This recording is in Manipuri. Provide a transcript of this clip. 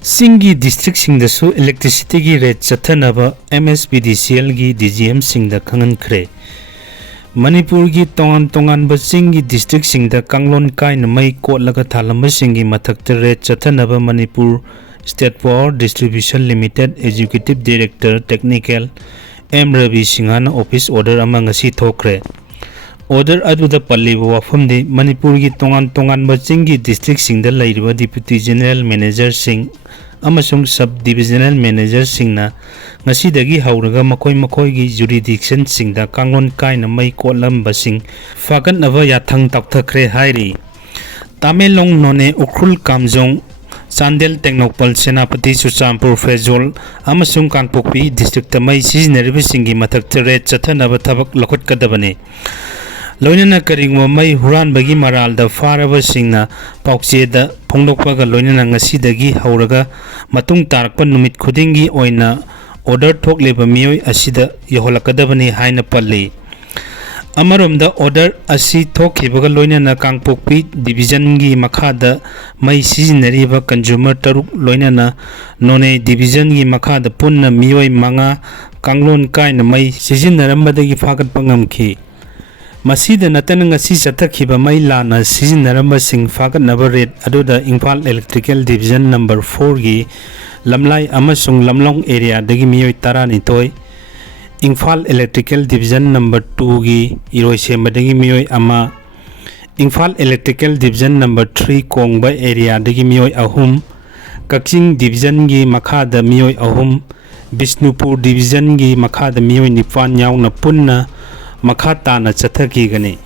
Chinggi district singdasu electricity gi rate chathanaba MSPDCL gi DGM singda khangankre. Manipur gi tongan ba Chinggi district singda kanglon kaina mai kotlaga thalamba singi mathakta rate chathanaba Manipur State Power Distribution Limited Executive Director Technical M Ravi Singhana office order ama ngasi thokre. Order aduda palliba wafamdi Manipur gi tongan ba Chinggi district singda lairiba Deputy General Manager Singh amasung Sub Divisional Manager Singhna ngasidagi hauraga makoi gi jurisdiction singda kanglon kaina mai kotlamba sing fagatnaba yathang takthakre hairi. Tamelong none ukrul kamjong Sandel Technopal Senapati Suchampur Fezol amasung Kangpokpi district mai sizinariba singi mathakta rate chathanaba thabak lakhot kadabane. Loinana karingwa mai huran bagi maral da faraba singna paukche da phongdokpaga loinana ngasidagi hauraga matung tarakpa numit khudingi oina order thokleba mioi asida yoholakadabani haina palli. Amaromda order asi thokhibaga loinana Kangpokpi division gi makhada mai sizinariba consumer taruk loinana none division gi makhada punna mioi manga kanglon kaina mai sizinarambadagi fagatpa ngamkhi. Masida natana ngasi chathakhiba mai lana sizinaramba sing fagatnaba rate aduda Imphal Electrical Division number 4 gi lamlai amasung lamlong area dagi mioi tarani toy Imphal Electrical Division number 2 gi Iroisembadagi mioi ama Imphal Electrical Division number 3 Kongba area dagi mioi ahum Kakching Division gi makhada mioi ahum Bishnupur Division gi makhada mioi nipan yauna punna makha tana chathaki gani.